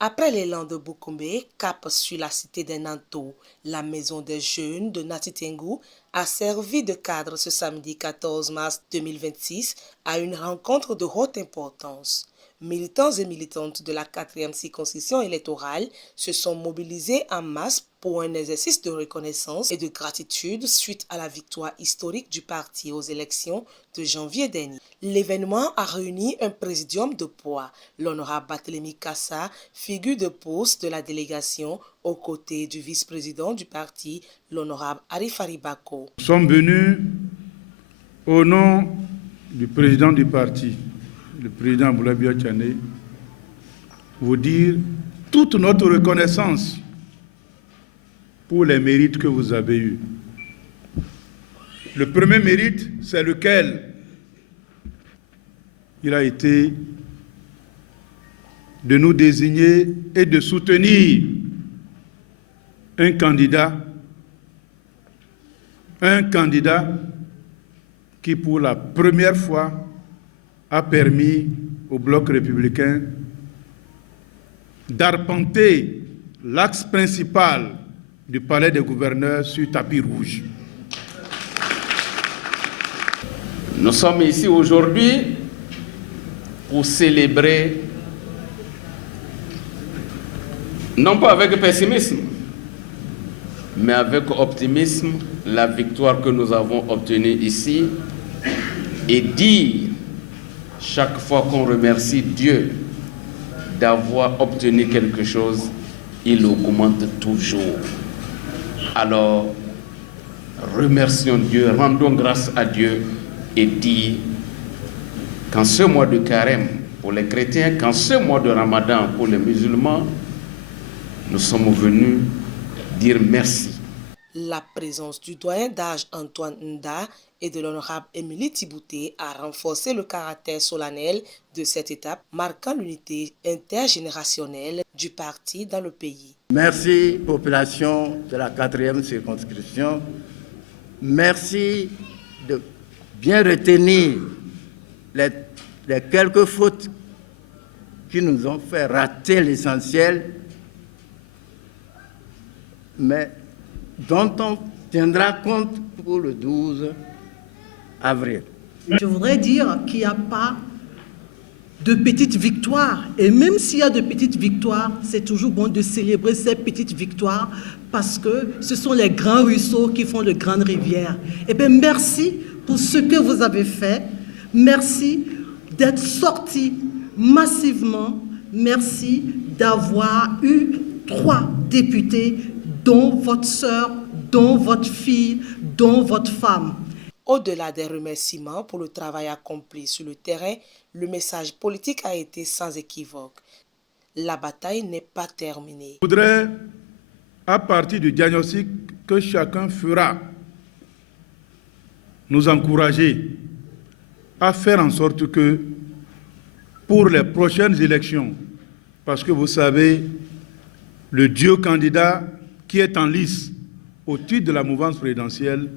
Après l'élan de Boukoumé, cap sur la cité des Nanto, la maison des jeunes de Nati Tengu a servi de cadre ce samedi 14 mars 2026 à une rencontre de haute importance. Militants et militantes de la 4e circonscription électorale se sont mobilisés en masse pour un exercice de reconnaissance et de gratitude suite à la victoire historique du parti aux élections de janvier dernier. L'événement a réuni un présidium de poids. L'honorable Barthélémy Kassa, figure de poste de la délégation, aux côtés du vice-président du parti, l'honorable Arif Aribako. Nous sommes venus au nom du président du parti, le président Boulabia Tchane, vous dire toute notre reconnaissance pour les mérites que vous avez eus. Le premier mérite, c'est lequel il a été de nous désigner et de soutenir un candidat qui pour la première fois a permis au bloc républicain d'arpenter l'axe principal du palais des gouverneurs sur tapis rouge. Nous sommes ici aujourd'hui pour célébrer, non pas avec pessimisme, mais avec optimisme, la victoire que nous avons obtenue ici et dire chaque fois qu'on remercie Dieu d'avoir obtenu quelque chose, il augmente toujours. Alors, remercions Dieu, rendons grâce à Dieu et dire qu'en ce mois de carême pour les chrétiens, qu'en ce mois de Ramadan pour les musulmans, nous sommes venus dire merci. La présence du doyen d'âge Antoine Nda et de l'honorable Émilie Thibouté a renforcé le caractère solennel de cette étape, marquant l'unité intergénérationnelle du parti dans le pays. Merci, population de la 4e circonscription. Merci de bien retenir les quelques fautes qui nous ont fait rater l'essentiel, mais dont on tiendra compte pour le 12 avril. Je voudrais dire qu'il n'y a pas de petites victoires. Et même s'il y a de petites victoires, c'est toujours bon de célébrer ces petites victoires parce que ce sont les grands ruisseaux qui font de grandes rivières. Eh bien, merci pour ce que vous avez fait. Merci d'être sortis massivement. Merci d'avoir eu 3 députés, dont votre sœur, dont votre fille, dont votre femme. Au-delà des remerciements pour le travail accompli sur le terrain, le message politique a été sans équivoque. La bataille n'est pas terminée. Je voudrais, à partir du diagnostic que chacun fera, nous encourager à faire en sorte que, pour les prochaines élections, parce que vous savez, le duo candidat qui est en lice au titre de la mouvance présidentielle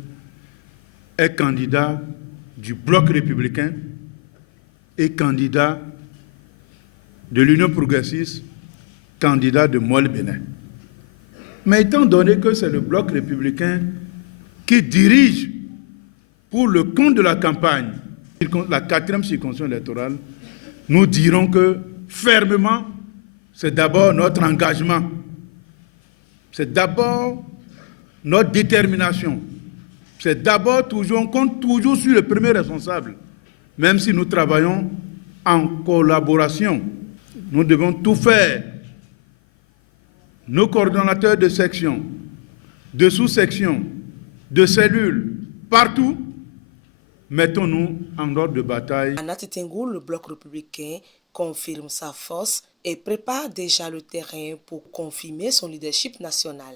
est candidat du bloc républicain et candidat de l'Union progressiste, candidat de Moël Bénin. Mais étant donné que c'est le bloc républicain qui dirige pour le compte de la campagne, la 4e circonscription électorale, nous dirons que fermement, c'est d'abord notre engagement, c'est d'abord notre détermination. C'est d'abord toujours, on compte toujours sur le premier responsable. Même si nous travaillons en collaboration, nous devons tout faire. Nos coordonnateurs de section, de sous-section, de cellules, partout, mettons-nous en ordre de bataille. À Nati Tengu, le bloc républicain confirme sa force et prépare déjà le terrain pour confirmer son leadership national.